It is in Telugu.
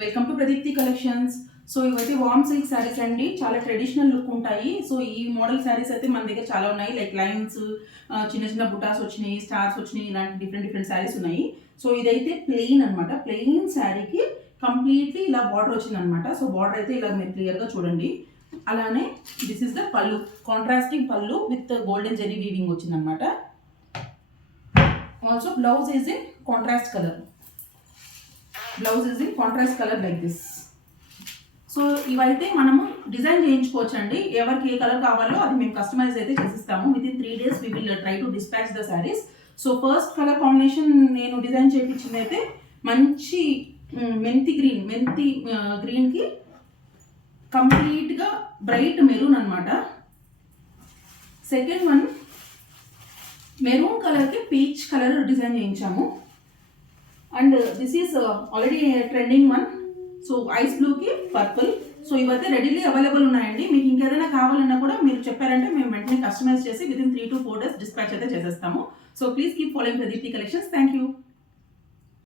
Welcome to Pradeepti collections. So ఇవైతే వామ్ సిల్క్ శారీస్ అండి, చాలా ట్రెడిషనల్ లుక్ ఉంటాయి. సో ఈ మోడల్ శారీస్ అయితే మన దగ్గర చాలా ఉన్నాయి. లైక్ లైన్స్, చిన్న చిన్న బుటాస్ వచ్చినాయి, స్టార్స్ వచ్చినాయి, ఇలాంటి డిఫరెంట్ శారీస్ ఉన్నాయి. సో ఇదైతే ప్లెయిన్ అనమాట. ప్లెయిన్ శారీకి కంప్లీట్లీ ఇలా బార్డర్ వచ్చిందనమాట. సో బార్డర్ అయితే ఇలా మీరు క్లియర్గా చూడండి. అలానే దిస్ ఇస్ ద పళ్ళు, కాంట్రాస్టింగ్ పళ్ళు విత్ గోల్డెన్ జెరీ వీవింగ్ వచ్చిందనమాట. Also blouse is in contrast colour. Blouse is in contrast colour like this. So ఇవైతే మనము డిజైన్ చేయించుకోవచ్చు అండి. ఎవరికి ఏ కలర్ కావాలో అది మేము కస్టమైజ్ అయితే చేసిస్తాము. Within 3 days we will try to dispatch the sarees. So first colour combination నేను డిజైన్ చేయించింది అయితే మంచి మెంతి గ్రీన్కి కంప్లీట్గా బ్రైట్ మెరూన్ అనమాట. సెకండ్ వన్ మెరూన్ కలర్కి పీచ్ కలర్ డిజైన్ చేయించాము. And this is already trending one. So ice బ్లూకి పర్పుల్. సో ఇవైతే రెడీలీ అవైలబుల్ ఉన్నాయండి. మీకు ఇంకేదైనా కావాలన్నా కూడా మీరు చెప్పారంటే మేము వెంటనే కస్టమైజ్ చేసి with in 3 to 4 days dispatch అయితే చేసేస్తాము. So please keep following Pradeepti collections. Thank you.